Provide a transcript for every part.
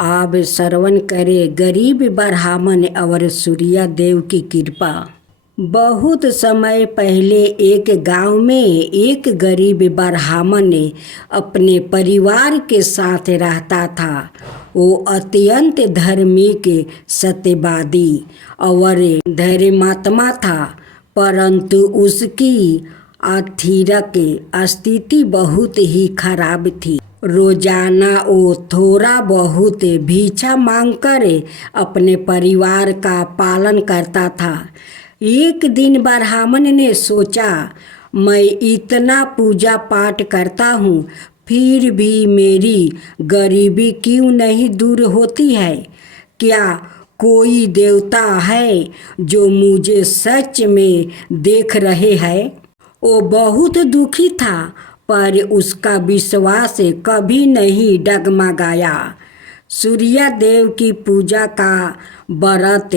आप श्रवण करे गरीब ब्राह्मण और सूर्या देव की कृपा। बहुत समय पहले एक गांव में एक गरीब ब्राह्मण अपने परिवार के साथ रहता था। वो अत्यंत धार्मिक, सत्यवादी और धर्मात्मा था, परंतु उसकी आर्थिक स्थिति बहुत ही खराब थी। रोजाना वो थोड़ा बहुत भिक्षा मांगकर अपने परिवार का पालन करता था। एक दिन ब्राह्मण ने सोचा, मैं इतना पूजा पाठ करता हूँ, फिर भी मेरी गरीबी क्यों नहीं दूर होती है? क्या कोई देवता है जो मुझे सच में देख रहे हैं? वो बहुत दुखी था, पर उसका विश्वास कभी नहीं डगमगाया। सूर्य देव की पूजा का व्रत।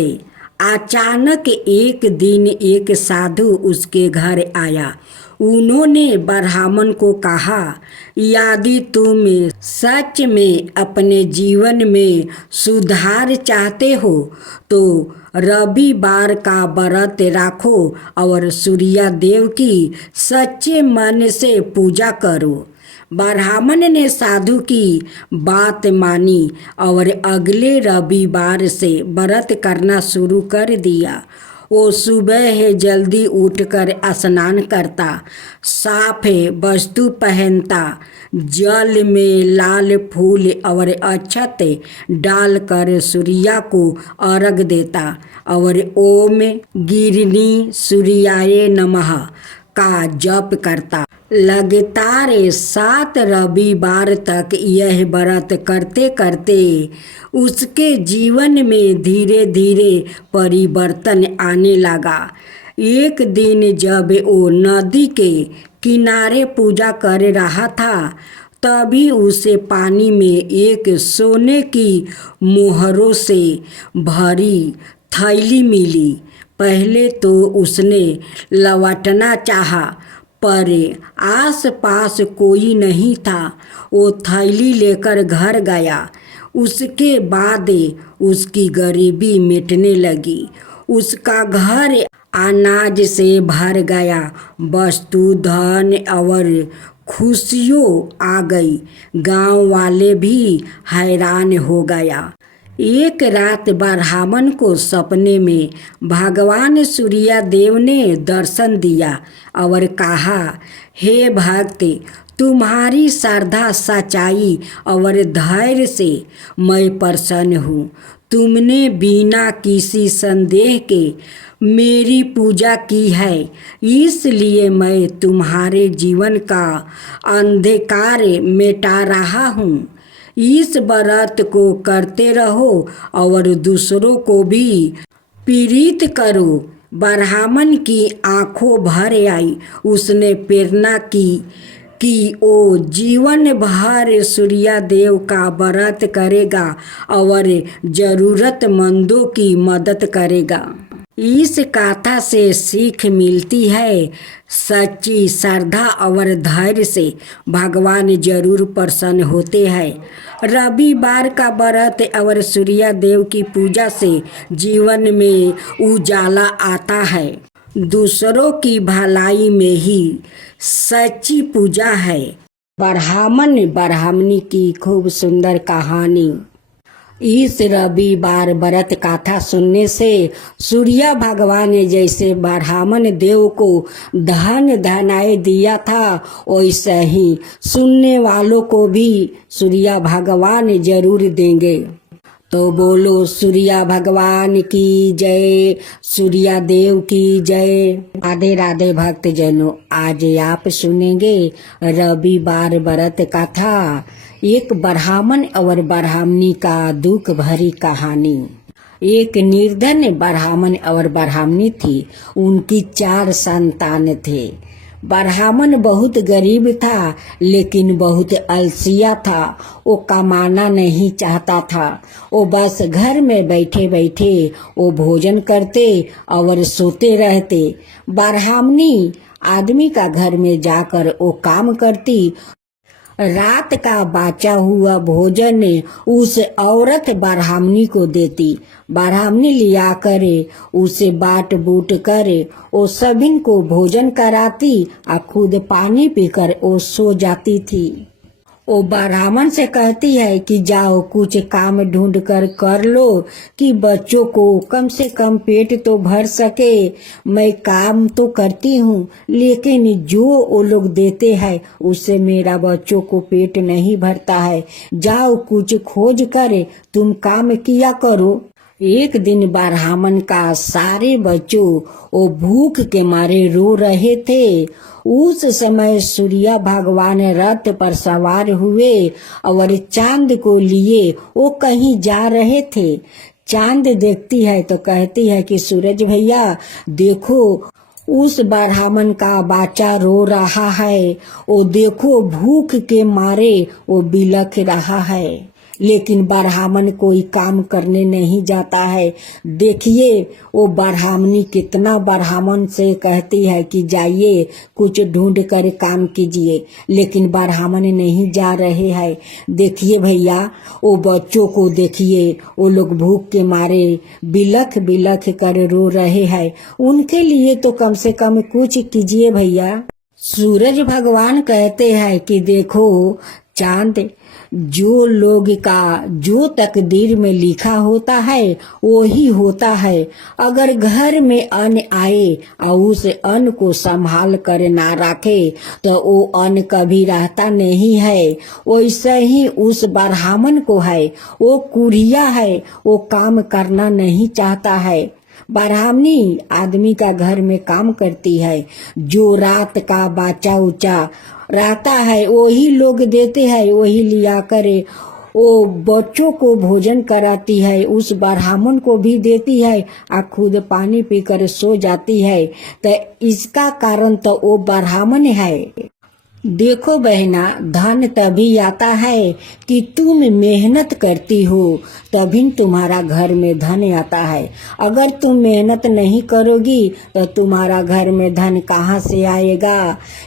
अचानक एक दिन एक साधु उसके घर आया। उन्होंने ब्राह्मण को कहा, यदि तुम सच में अपने जीवन में सुधार चाहते हो तो रविवार का व्रत रखो और सूर्य देव की सच्चे मन से पूजा करो। ब्राह्मण ने साधु की बात मानी और अगले रविवार से व्रत करना शुरू कर दिया। वो सुबह जल्दी उठकर स्नान करता, साफ वस्त्र पहनता, जल में लाल फूल और अक्षत डालकर सूर्य को अर्घ देता और ओम गिरनी सूर्याय नमः का जप करता। लगातार 7 रविवार तक यह व्रत करते करते उसके जीवन में धीरे धीरे परिवर्तन आने लगा। एक दिन जब वो नदी के किनारे पूजा कर रहा था, तभी उसे पानी में एक सोने की मोहरों से भरी थैली मिली। पहले तो उसने लौटना चाहा, पर आसपास कोई नहीं था। वो थैली लेकर घर गया। उसके बाद उसकी गरीबी मिटने लगी। उसका घर अनाज से भर गया, वस्तु धन और खुशियों आ गई। गांव वाले भी हैरान हो गया। एक रात ब्राह्मण को सपने में भगवान सूर्य देव ने दर्शन दिया और कहा, हे भक्त, तुम्हारी श्रद्धा, सच्चाई और धैर्य से मैं प्रसन्न हूँ। तुमने बिना किसी संदेह के मेरी पूजा की है, इसलिए मैं तुम्हारे जीवन का अंधकार मिटा रहा हूँ। इस व्रत को करते रहो और दूसरों को भी प्रेरित करो। ब्राह्मण की आंखों भर आई। उसने प्रेरणा की कि वो जीवन भर सूर्य देव का व्रत करेगा और जरूरतमंदों की मदद करेगा। इस कथा से सीख मिलती है, सच्ची श्रद्धा और धैर्य से भगवान जरूर प्रसन्न होते हैं। रविवार का व्रत और सूर्य देव की पूजा से जीवन में उजाला आता है। दूसरों की भलाई में ही सच्ची पूजा है। ब्राह्मण ब्राह्मणी की खूब सुंदर कहानी। इस रविवार व्रत कथा सुनने से सूर्य भगवान ने जैसे ब्राह्मण देव को धन धनाय दिया था, वैसे ही सुनने वालों को भी सूर्य भगवान जरूर देंगे। तो बोलो सूर्य भगवान की जय, सूर्य देव की जय। राधे राधे भक्तजनों, आज आप सुनेंगे रविवार व्रत कथा, एक ब्राह्मण और ब्राह्मणी का दुख भरी कहानी। एक निर्धन ब्राह्मण और ब्राह्मणी थी। उनकी 4 संतान थे। ब्राह्मण बहुत गरीब था, लेकिन बहुत अलसिया था। वो कमाना नहीं चाहता था। वो बस घर में बैठे बैठे वो भोजन करते और सोते रहते। ब्राह्मणी आदमी का घर में जाकर वो काम करती रात का बाचा हुआ भोजन उस औरत ब्राह्मणी को देती। ब्राह्मणी लिया करे उसे बाट बूट करे वो सभी को भोजन कराती और खुद पानी पीकर वो सो जाती थी। वो ब्राह्मण से कहती है कि जाओ कुछ काम ढूंढ कर लो कि बच्चों को कम से कम पेट तो भर सके। मैं काम तो करती हूँ लेकिन जो वो लोग देते हैं उससे मेरा बच्चों को पेट नहीं भरता है। जाओ कुछ खोज कर तुम काम किया करो। एक दिन ब्राह्मण का सारे बच्चों वो भूख के मारे रो रहे थे। उस समय सूर्य भगवान रथ पर सवार हुए और चांद को लिए वो कहीं जा रहे थे। चांद देखती है तो कहती है कि सूरज भैया देखो उस ब्राह्मण का बच्चा रो रहा है, वो देखो भूख के मारे वो बिलख रहा है। लेकिन ब्राह्मण कोई काम करने नहीं जाता है। देखिए वो ब्राह्मणी कितना ब्राह्मण से कहती है कि जाइए कुछ ढूंढ कर काम कीजिए, लेकिन ब्राह्मण नहीं जा रहे हैं। देखिए भैया वो बच्चों को देखिए, वो लोग भूख के मारे बिलख बिलख कर रो रहे हैं। उनके लिए तो कम से कम कुछ कीजिए भैया। सूरज भगवान कहते हैं कि देखो चांद, जो लोग का जो तकदीर में लिखा होता है वो ही होता है। अगर घर में अन्न आए और उस अन्न को संभाल कर ना रखे तो वो अन्न कभी रहता नहीं है। वैसे ही उस ब्राह्मण को है, वो कुरिया है, वो काम करना नहीं चाहता है। ब्राह्मणी आदमी का घर में काम करती है, जो रात का बाचा उचा रहता है वही लोग देते हैं, वही लिया करे वो बच्चों को भोजन कराती है, उस ब्राह्मण को भी देती है और खुद पानी पीकर सो जाती है। तो इसका कारण तो वो ब्राह्मण है। देखो बहना, धन तभी आता है कि तुम मेहनत करती हो, तभी तुम्हारा घर में धन आता है। अगर तुम मेहनत नहीं करोगी तो तुम्हारा घर में धन कहाँ से आएगा।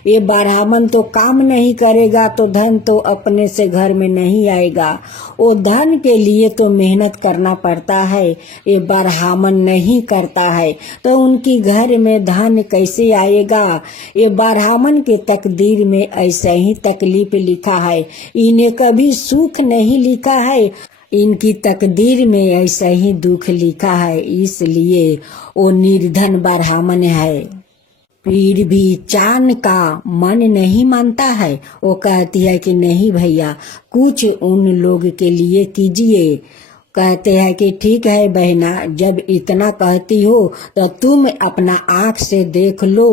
ये ब्राह्मण तो काम नहीं करेगा तो धन तो अपने से घर में नहीं आएगा। वो धन के लिए तो मेहनत करना पड़ता है, ये ब्राह्मण नहीं करता है तो उनकी घर में धन कैसे आएगा। ये ब्राह्मण के तकदीर में ऐसा ही तकलीफ लिखा है, इन्हें कभी सुख नहीं लिखा है, इनकी तकदीर में ऐसा ही दुख लिखा है, इसलिए वो निर्धन ब्राह्मण है। फिर भी चांद का मन नहीं मानता है। वो कहती है कि नहीं भैया कुछ उन लोग के लिए कीजिए। कहते हैं कि ठीक है बहना, जब इतना कहती हो तो तुम अपना आँख से देख लो।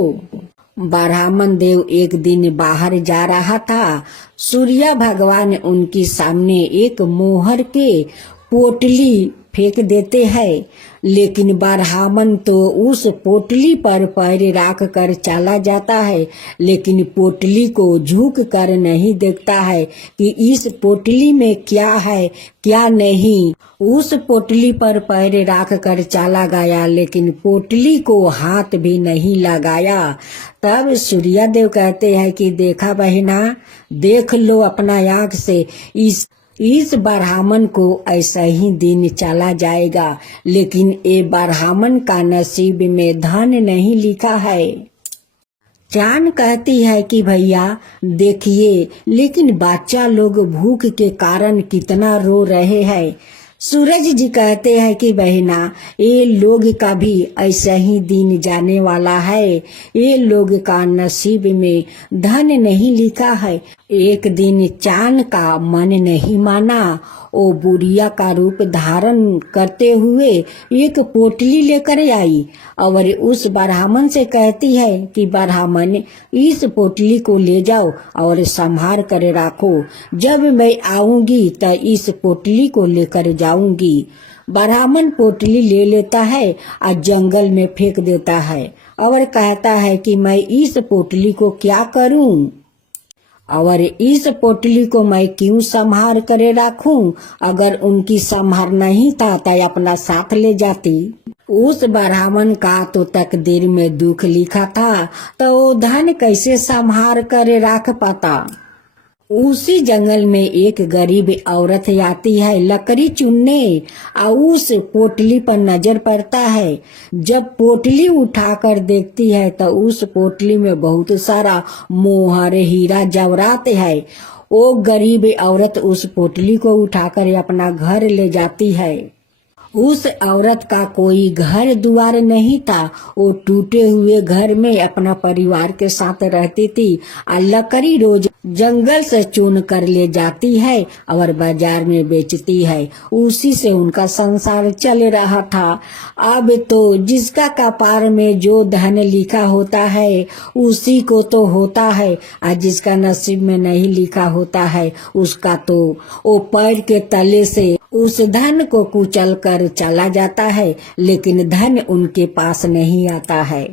ब्राह्मण देव एक दिन बाहर जा रहा था। सूर्य भगवान उनके सामने एक मोहर के पोटली फेंक देते हैं, लेकिन ब्राह्मण तो उस पोटली पर पैर रख कर चला जाता है, लेकिन पोटली को झुक कर नहीं देखता है कि इस पोटली में क्या है क्या नहीं। उस पोटली पर पैर रख कर चला गया, लेकिन पोटली को हाथ भी नहीं लगाया। तब सूर्यदेव कहते हैं कि देखा बहना, देख लो अपना आँख से, इस ब्राह्मण को ऐसा ही दिन चला जाएगा, लेकिन ये ब्राह्मण का नसीब में धन नहीं लिखा है। चांद कहती है कि भैया देखिए, लेकिन बच्चा लोग भूख के कारण कितना रो रहे हैं। सूरज जी कहते हैं कि बहना, ये लोग का भी ऐसा ही दिन जाने वाला है, ये लोग का नसीब में धन नहीं लिखा है। एक दिन चांद का मन नहीं माना, वो बुढ़िया का रूप धारण करते हुए एक पोटली लेकर आई और उस ब्राह्मण से कहती है कि ब्राह्मण, इस पोटली को ले जाओ और संभाल कर रखो, जब मैं आऊंगी तो इस पोटली को लेकर जाऊंगी। ब्राह्मण पोटली ले लेता है और जंगल में फेंक देता है और कहता है कि मैं इस पोटली को क्या करूं, और इस पोटली को मैं क्यों संभाल करे रखूं। अगर उनकी संभाल नहीं था तो अपना साथ ले जाती। उस ब्राह्मण का तो तकदीर में दुख लिखा था, तो वो धन कैसे संभाल कर रख पाता। उसी जंगल में एक गरीब औरत आती है लकड़ी चुनने और उस पोटली पर नजर पड़ता है। जब पोटली उठाकर देखती है तो उस पोटली में बहुत सारा मोहर हीरा जवाहरात है। वो गरीब औरत उस पोटली को उठाकर अपना घर ले जाती है। उस औरत का कोई घर द्वार नहीं था। वो टूटे हुए घर में अपना परिवार के साथ रहती थी और लकड़ी रोज जंगल से चुन कर ले जाती है और बाजार में बेचती है। उसी से उनका संसार चल रहा था। अब तो जिसका कपार में जो धन लिखा होता है उसी को तो होता है, और जिसका नसीब में नहीं लिखा होता है उसका तो वो पैर के तले से उस धन को कुचल कर चला जाता है, लेकिन धन उनके पास नहीं आता है।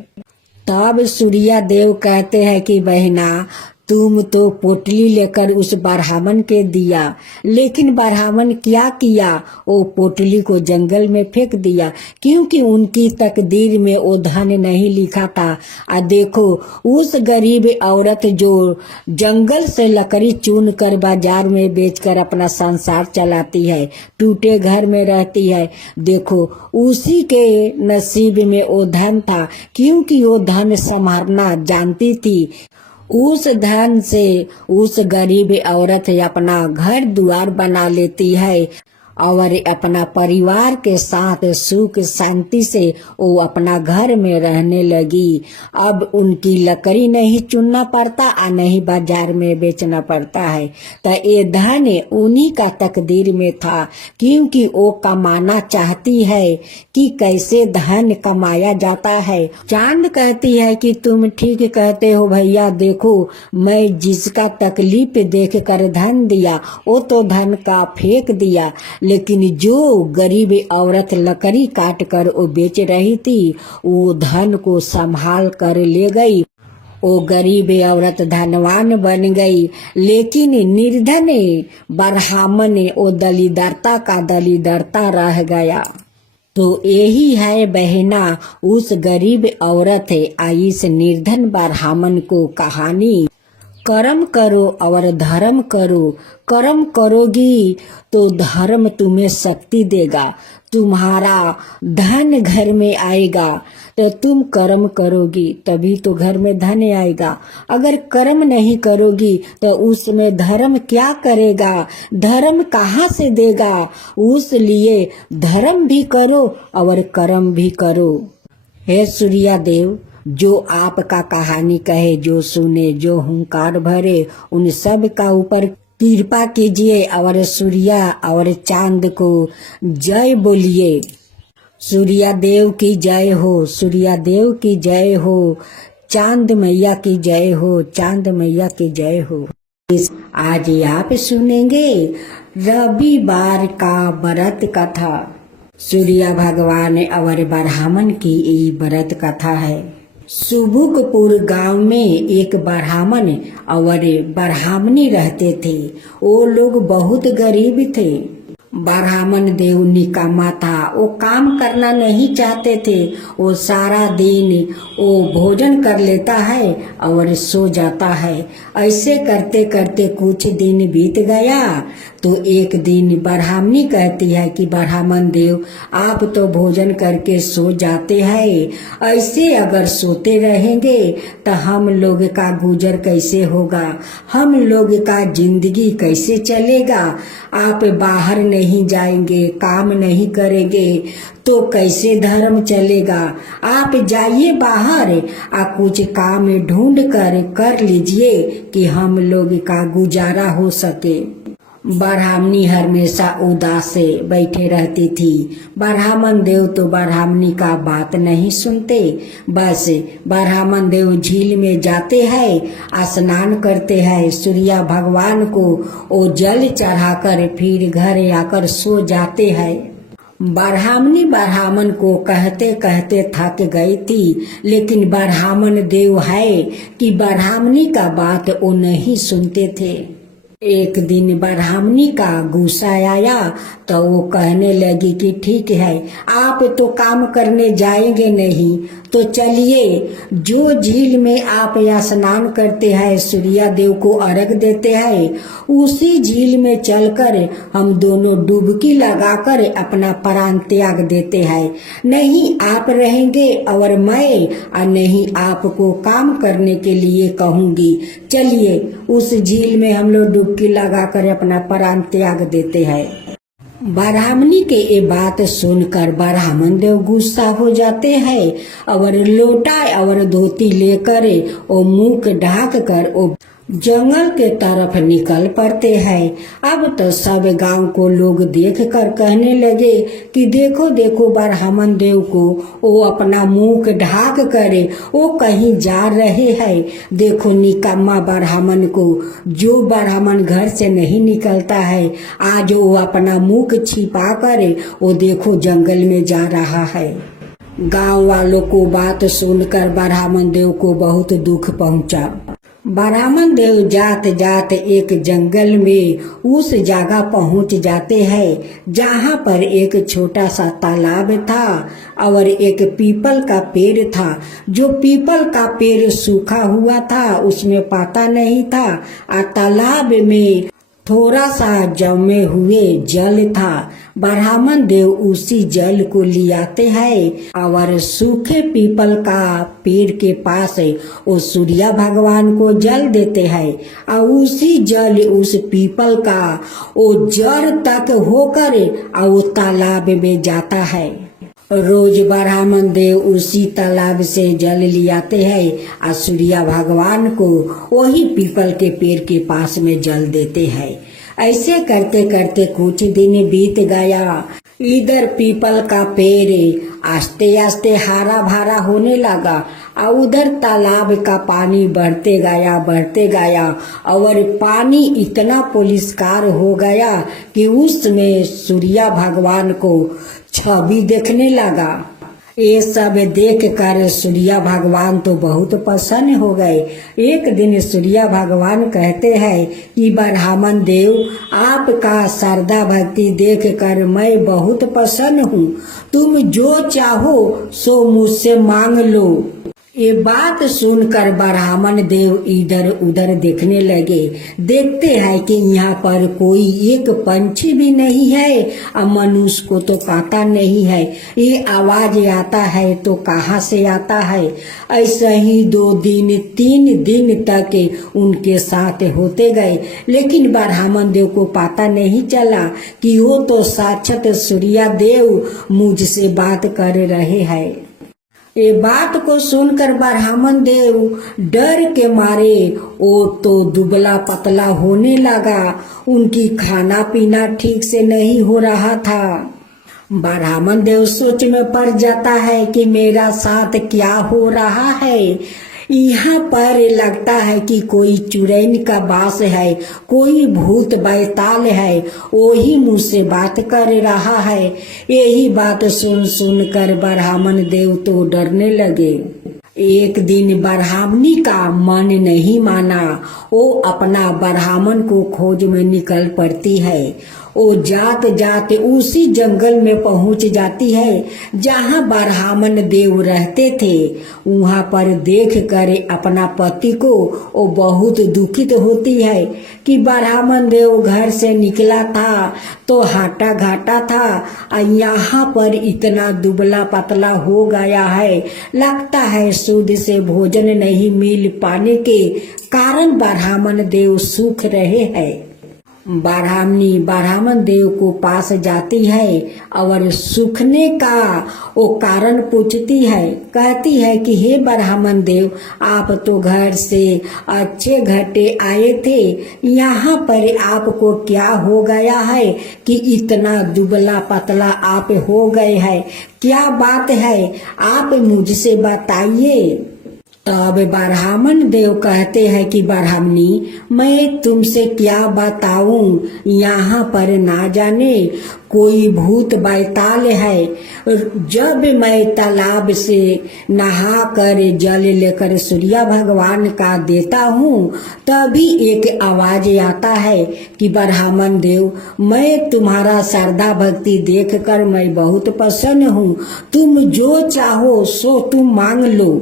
तब सूर्या देव कहते हैं कि बहना, तुम तो पोटली लेकर उस ब्राह्मण के दिया, लेकिन ब्राह्मण क्या किया, वो पोटली को जंगल में फेंक दिया, क्योंकि उनकी तकदीर में वो धन नहीं लिखा था। और देखो उस गरीब औरत जो जंगल से लकड़ी चुन कर बाजार में बेचकर अपना संसार चलाती है, टूटे घर में रहती है, देखो उसी के नसीब में वो धन था, क्योंकि वो धन संभालना जानती थी। उस धन से उस गरीब औरत अपना घर द्वार बना लेती है और अपना परिवार के साथ सुख शांति से वो अपना घर में रहने लगी। अब उनकी लकड़ी नहीं चुनना पड़ता और नहीं बाजार में बेचना पड़ता है। तो ये धन उन्हीं का तकदीर में था, क्योंकि वो कमाना चाहती है कि कैसे धन कमाया जाता है। चांद कहती है कि तुम ठीक कहते हो भैया, देखो मैं जिसका तकलीफ देख कर धन दिया वो तो धन का फेंक दिया, लेकिन जो गरीब औरत लकड़ी काट कर वो बेच रही थी वो धन को संभाल कर ले गई। वो गरीब औरत धनवान बन गई, लेकिन निर्धन ब्राह्मण वो दलिद्रता का दलिद्रता रह गया। तो यही है बहना उस गरीब औरत आई इस निर्धन ब्राह्मण को कहानी। कर्म करो और धर्म करो। कर्म करोगी तो धर्म तुम्हें शक्ति देगा, तुम्हारा धन घर में आएगा। तो तुम कर्म करोगी तभी तो घर में धन आएगा। अगर कर्म नहीं करोगी तो उसमें धर्म क्या करेगा, धर्म कहाँ से देगा। उसलिए धर्म भी करो और कर्म भी करो। हे सूर्या देव, जो आपका कहानी कहे, जो सुने, जो हुंकार भरे, उन सब का ऊपर कृपा कीजिए और सूर्या और चांद को जय बोलिए। सूर्या देव की जय हो, सूर्या देव की जय हो, चांद मैया की जय हो, चांद मैया की जय हो। आज आप सुनेंगे रविवार का व्रत कथा। सूर्य भगवान और ब्राह्मण की ये व्रत कथा है। सुबुकपुर गांव में एक ब्राह्मण और ब्राह्मणी रहते थे। वो लोग बहुत गरीब थे। ब्राह्मण देव निकामा था, वो काम करना नहीं चाहते थे। वो सारा दिन वो भोजन कर लेता है और सो जाता है। ऐसे करते करते कुछ दिन बीत गया तो एक दिन ब्राह्मणी कहती है कि ब्राह्मण देव, आप तो भोजन करके सो जाते हैं, ऐसे अगर सोते रहेंगे तो हम लोग का गुजर कैसे होगा, हम लोग का जिंदगी कैसे चलेगा। आप बाहर नहीं जाएंगे, काम नहीं करेंगे तो कैसे धर्म चलेगा। आप जाइए बाहर और कुछ काम ढूंढ कर लीजिए कि हम लोग का गुजारा हो सके। ब्राह्मणी हमेशा उदास से बैठे रहती थी। ब्राह्मण देव तो ब्राह्मणी का बात नहीं सुनते। बस ब्राह्मण देव झील में जाते हैं, स्नान करते हैं, सूर्य भगवान को वो जल चढ़ाकर फिर घर आकर सो जाते हैं। ब्राह्मणी ब्राह्मण को कहते कहते थक गई थी, लेकिन ब्राह्मण देव है कि ब्राह्मणी का बात वो नहीं सुनते थे। एक दिन ब्राह्मणी का गुस्सा आया तो वो कहने लगी कि ठीक है, आप तो काम करने जाएंगे नहीं तो चलिए, जो झील में आप स्नान करते हैं, सूर्य देव को अर्घ देते हैं, उसी झील में चलकर हम दोनों डुबकी लगाकर अपना प्राण त्याग देते हैं। नहीं आप रहेंगे और मैं, और नहीं आपको काम करने के लिए कहूँगी। चलिए उस झील में हम लोग डुबकी लगाकर अपना प्राण त्याग देते हैं। ब्राह्मणी के ये बात सुनकर ब्राह्मण देव गुस्सा हो जाते हैं और लोटा और धोती लेकर वो मुंह ढाक कर वो जंगल के तरफ निकल पड़ते हैं। अब तो सब गांव को लोग देख कर कहने लगे कि देखो देखो ब्राह्मण देव को, वो अपना मुंह ढाक करे वो कहीं जा रहे हैं। देखो निकम्मा ब्राह्मण को, जो ब्राह्मण घर से नहीं निकलता है, आज वो अपना मुंह छिपा करे वो देखो जंगल में जा रहा है। गांव वालों को बात सुनकर ब्राह्मण देव को बहुत दुख पहुंचा। ब्राह्मण देव जात जात एक जंगल में उस जगह पहुंच जाते हैं जहां पर एक छोटा सा तालाब था और एक पीपल का पेड़ था। जो पीपल का पेड़ सूखा हुआ था, उसमें पत्ता नहीं था, और तालाब में थोड़ा सा जमे हुए जल था। ब्राह्मण देव उसी जल को लियाते हैं और सूखे पीपल का पेड़ के पास वो सूर्य भगवान को जल देते हैं, और उसी जल उस पीपल का वो जड़ तक होकर और वो तालाब में जाता है। रोज ब्राह्मण देव उसी तालाब से जल लियाते हैं और सूर्य भगवान को वही पीपल के पेड़ के पास में जल देते हैं। ऐसे करते करते कुछ दिन बीत गया। इधर पीपल का पेड़ आस्ते आस्ते हरा भरा होने लगा और उधर तालाब का पानी बढ़ते गया और पानी इतना पुलिसकार हो गया कि उसमें सूर्य भगवान को छवि देखने लगा। ये सब देख कर सूर्य भगवान तो बहुत प्रसन्न हो गए। एक दिन सूर्य भगवान कहते हैं कि ब्राह्मण देव, आपका श्रद्धा भक्ति देख कर मैं बहुत प्रसन्न हूँ, तुम जो चाहो सो मुझसे मांग लो। ये बात सुनकर ब्राह्मण देव इधर उधर देखने लगे। देखते हैं कि यहाँ पर कोई एक पंछी भी नहीं है और मनुष्य को तो पता नहीं है। ये आवाज आता है तो कहाँ से आता है। ऐसा ही 2 दिन 3 दिन तक उनके साथ होते गए, लेकिन ब्राह्मण देव को पता नहीं चला कि वो तो साक्षात सूर्य देव मुझसे बात कर रहे हैं। ये बात को सुनकर ब्राह्मण देव डर के मारे वो तो दुबला पतला होने लगा। उनकी खाना पीना ठीक से नहीं हो रहा था। ब्राह्मण देव सोच में पड़ जाता है कि मेरा साथ क्या हो रहा है। यहाँ पर लगता है कि कोई चुड़ैल का बास है, कोई भूत बैताल है, वही मुझसे बात कर रहा है। यही बात सुन सुन कर ब्राह्मण देव तो डरने लगे। एक दिन ब्राह्मणी का मन नहीं माना, वो अपना ब्राह्मण को खोज में निकल पड़ती है। वो जात जात उसी जंगल में पहुंच जाती है जहां ब्राह्मण देव रहते थे। वहां पर देख कर अपना पति को वो बहुत दुखित होती है कि ब्राह्मण देव घर से निकला था तो हाटा घाटा था और यहाँ पर इतना दुबला पतला हो गया है। लगता है शुद्ध से भोजन नहीं मिल पाने के कारण ब्राह्मण देव सूख रहे हैं। ब्राह्मणी ब्राह्मण देव को पास जाती है और सूखने का वो कारण पूछती है। कहती है कि हे ब्राह्मण देव, आप तो घर से अच्छे घटे आए थे, यहाँ पर आपको क्या हो गया है कि इतना दुबला पतला आप हो गए हैं? क्या बात है, आप मुझसे बताइए। तब ब्राह्मण देव कहते हैं कि ब्राह्मणी, मैं तुमसे क्या बताऊं, यहाँ पर ना जाने कोई भूत बैताल है। जब मैं तालाब से नहा कर जल लेकर सूर्य भगवान का देता हूँ, तभी एक आवाज आता है कि ब्राह्मण देव, मैं तुम्हारा श्रद्धा भक्ति देखकर मैं बहुत प्रसन्न हूँ, तुम जो चाहो सो तुम मांग लो।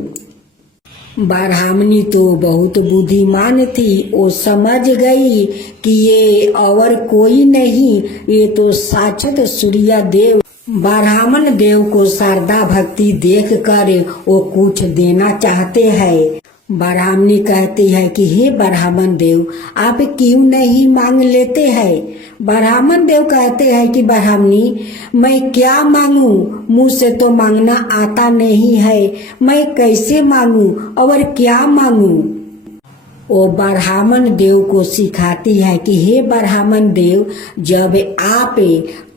ब्राह्मणी तो बहुत बुद्धिमान थी, वो समझ गई कि ये और कोई नहीं, ये तो साक्षात सूर्य देव। ब्राह्मण देव को श्रद्धा भक्ति देखकर वो कुछ देना चाहते हैं। ब्राह्मणी कहती है कि हे ब्राह्मण देव, आप क्यों नहीं मांग लेते हैं। ब्राह्मण देव कहते हैं कि ब्राह्मणी, मैं क्या मांगू, मुझसे तो मांगना आता नहीं है, मैं कैसे मांगू और क्या मांगू। वो ब्राह्मण देव को सिखाती है कि हे ब्राह्मण देव, जब आप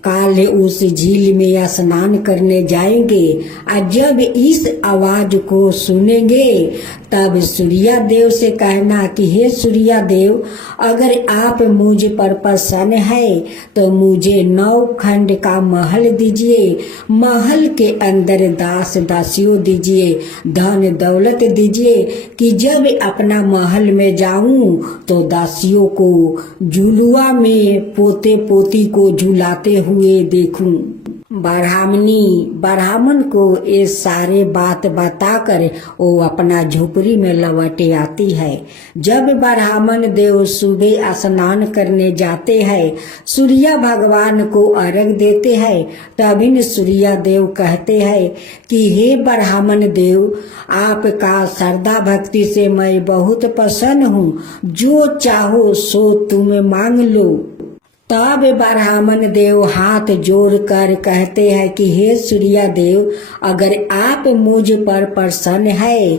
काल उस झील में स्नान करने जाएंगे और जब इस आवाज को सुनेंगे, तब सूर्य देव से कहना कि हे सूर्य देव, अगर आप मुझ पर प्रसन्न है तो मुझे 9 खंड का महल दीजिए, महल के अंदर दास दासियों दीजिए, धन दौलत दीजिए, कि जब अपना महल में जाऊं तो दासियों को झुलुआ में पोते पोती को झुलाते हुए देखूं। ब्राह्मण को ये सारे बात बताकर वो अपना झोपड़ी में लौटे आती है। जब ब्राह्मण देव सुबह स्नान करने जाते हैं, सूर्य भगवान को अर्घ देते हैं, तभी सूर्य देव कहते हैं कि हे ब्राह्मण देव, आपका श्रद्धा भक्ति से मैं बहुत प्रसन्न हूँ, जो चाहो सो तुम मांग लो। तब ब्राह्मण देव हाथ जोड़ कर कहते हैं कि हे सूर्य देव, अगर आप मुझ पर प्रसन्न है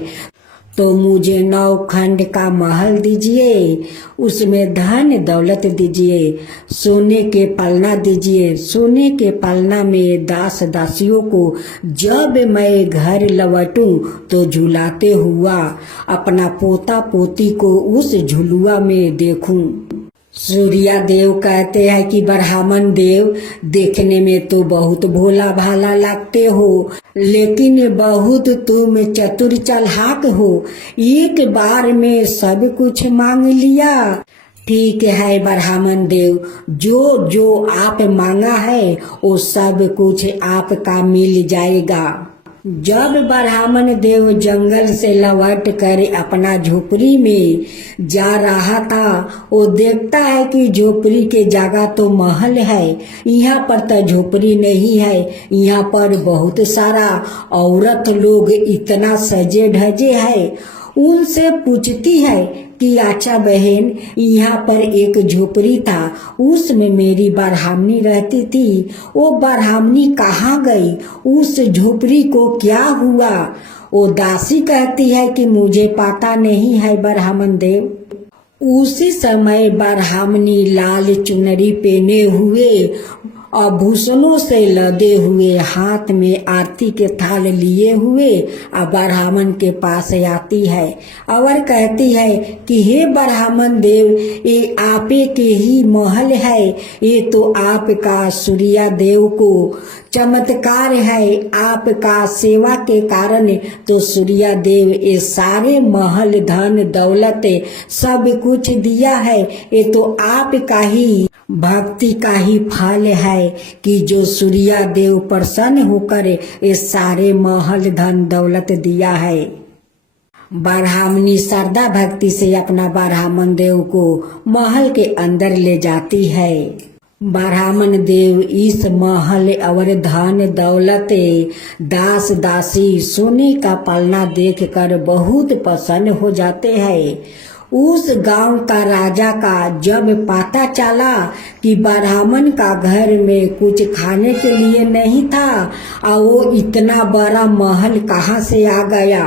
तो मुझे 9 खंड का महल दीजिए, उसमें धन दौलत दीजिए, सोने के पलना दीजिए, सोने के पलना में दास दासियों को जब मैं घर लौटूं तो झुलाते हुआ अपना पोता पोती को उस झुलुआ में देखूं। सूर्य देव कहते हैं कि ब्राह्मण देव, देखने में तो बहुत भोला भाला लगते हो, लेकिन बहुत तुम चतुर चालाक हो, एक बार में सब कुछ मांग लिया। ठीक है ब्राह्मण देव, जो जो आप मांगा है वो सब कुछ आपका मिल जाएगा। जब ब्राह्मण देव जंगल से लौट कर अपना झोपड़ी में जा रहा था, वो देखता है कि झोपड़ी के जगह तो महल है, यहाँ पर तो झोपड़ी नहीं है। यहाँ पर बहुत सारा औरत लोग इतना सजे धजे है। उनसे पूछती है कि अच्छा बहन, यहाँ पर एक झोपड़ी था, उसमें मेरी ब्राह्मणी रहती थी, वो ब्राह्मणी कहाँ गई, उस झोपड़ी को क्या हुआ। वो दासी कहती है कि मुझे पता नहीं है ब्राह्मण देव। उसी समय ब्राह्मणी लाल चुनरी पहने हुए आभूषणों से लदे हुए, हाथ में आरती के थाल लिए हुए ब्राह्मण के पास आती है और कहती है कि हे ब्राह्मण देव, ये आपे के ही महल है, ये तो आपका सूर्य देव को चमत्कार है, आपका सेवा के कारण तो सूर्य देव ये सारे महल धन दौलत सब कुछ दिया है। ये तो आपका ही भक्ति का ही फल है कि जो सूर्य देव प्रसन्न होकर ये सारे महल धन दौलत दिया है। ब्राह्मणी श्रद्धा भक्ति से अपना ब्राह्मण देव को महल के अंदर ले जाती है। ब्राह्मण देव इस महल और धन दौलत दास दासी सोने का पलना देखकर बहुत प्रसन्न हो जाते हैं। उस गांव का राजा का जब पता चला कि ब्राह्मण का घर में कुछ खाने के लिए नहीं था और वो इतना बड़ा महल कहाँ से आ गया,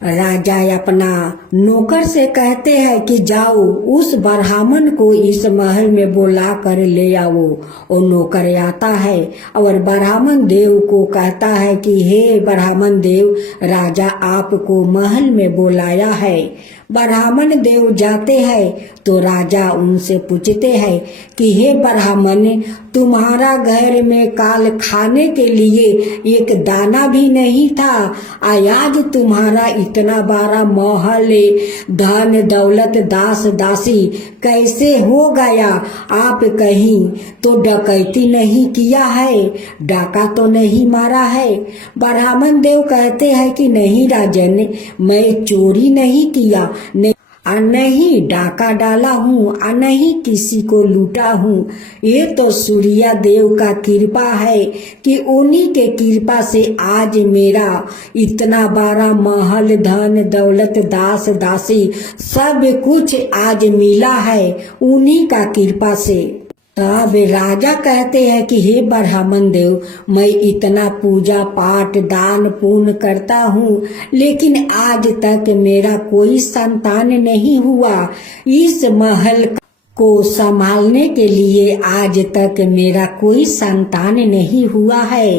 राजा अपना नौकर से कहते हैं कि जाओ उस ब्राह्मण को इस महल में बुला कर ले आओ। वो नौकर आता है और ब्राह्मण देव को कहता है कि हे ब्राह्मण देव, राजा आपको महल में बुलाया है। ब्राह्मण देव जाते हैं तो राजा उनसे पूछते हैं कि हे ब्राह्मण, तुम्हारा घर में काल खाने के लिए एक दाना भी नहीं था, आज तुम्हारा इतना बड़ा महल, धन दौलत दास दासी कैसे हो गया? आप कहीं तो डकैती नहीं किया है, डाका तो नहीं मारा है? ब्राह्मण देव कहते हैं कि नहीं राजन, मैं चोरी नहीं किया, नहीं डाका डाला हूँ, नहीं किसी को लूटा हूँ। ये तो सूर्या देव का कृपा है कि उन्हीं के कृपा से आज मेरा इतना बड़ा महल, धन दौलत दास दासी सब कुछ आज मिला है, उन्हीं का कृपा से। तब राजा कहते हैं कि हे ब्राह्मण देव, मैं इतना पूजा पाठ दान पुण्य करता हूँ, लेकिन आज तक मेरा कोई संतान नहीं हुआ। इस महल को संभालने के लिए आज तक मेरा कोई संतान नहीं हुआ है।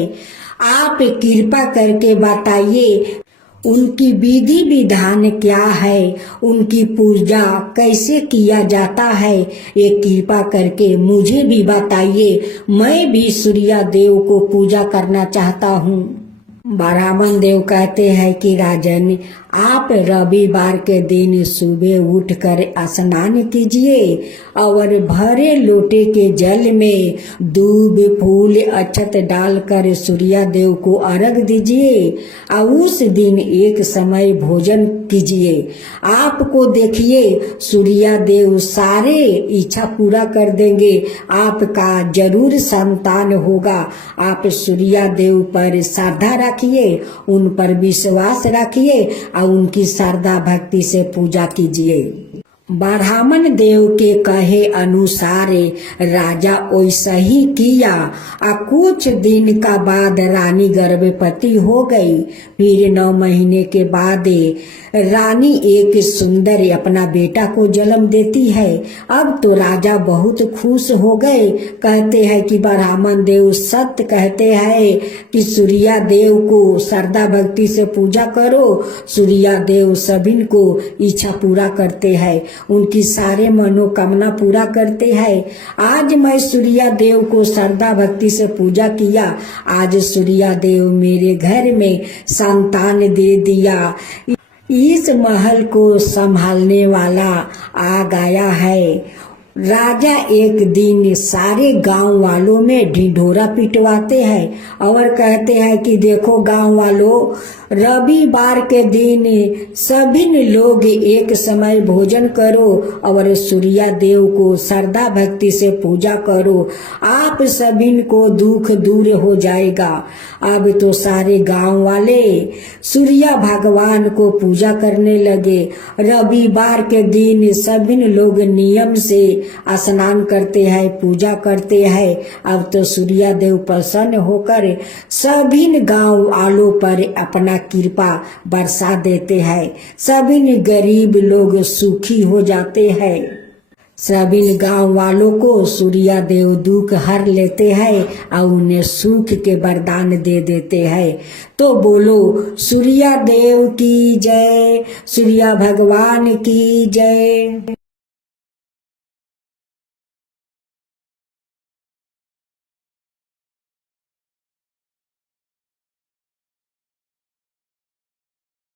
आप कृपा करके बताइए उनकी विधि विधान क्या है, उनकी पूजा कैसे किया जाता है, ये कृपा करके मुझे भी बताइए। मैं भी सूर्या देव को पूजा करना चाहता हूँ। ब्राह्मण देव कहते हैं कि राजन, आप रविवार के दिन सुबह उठकर स्नान कीजिए और भरे लोटे के जल में दूब फूल अक्षत डालकर सूर्या देव को अर्घ दीजिए और उस दिन एक समय भोजन कीजिए। आपको देखिए सूर्या देव सारे इच्छा पूरा कर देंगे, आपका जरूर संतान होगा। आप सूर्या देव पर श्रद्धा रखिए, उन पर विश्वास रखिए और उनकी श्रद्धा भक्ति से पूजा कीजिए। ब्राह्मण देव के कहे अनुसार राजा वैसा ही किया। कुछ दिन का बाद रानी गर्भवती हो गई। फिर 9 महीने के बाद रानी एक सुंदर अपना बेटा को जन्म देती है। अब तो राजा बहुत खुश हो गए। कहते हैं कि ब्राह्मण देव सत्य कहते हैं कि सूर्या देव को श्रद्धा भक्ति से पूजा करो। सूर्या देव सभी को इच्छा पूरा करते हैं, उनकी सारे मनोकामना पूरा करते हैं। आज मैं सूर्या देव को श्रद्धा भक्ति से पूजा किया, आज सूर्या देव मेरे घर में संतान दे दिया। इस महल को संभालने वाला आ गया है। राजा एक दिन सारे गांव वालों में ढिढोरा पिटवाते हैं और कहते हैं कि देखो गांव वालों, रविवार के दिन सभी लोग एक समय भोजन करो और सूर्या देव को श्रद्धा भक्ति से पूजा करो, आप सभी को दुख दूर हो जाएगा। अब तो सारे गांव वाले सूर्या भगवान को पूजा करने लगे। रविवार के दिन सभी लोग नियम से स्नान करते हैं, पूजा करते हैं। अब तो सूर्या देव प्रसन्न होकर सभी गांव वालों पर अपना कृपा बरसा देते हैं। सभी गरीब लोग सुखी हो जाते हैं। सभी गांव वालों को सूर्या देव दुख हर लेते हैं और उन्हें सुख के वरदान दे देते हैं। तो बोलो सूर्या देव की जय, सूर्या भगवान की जय।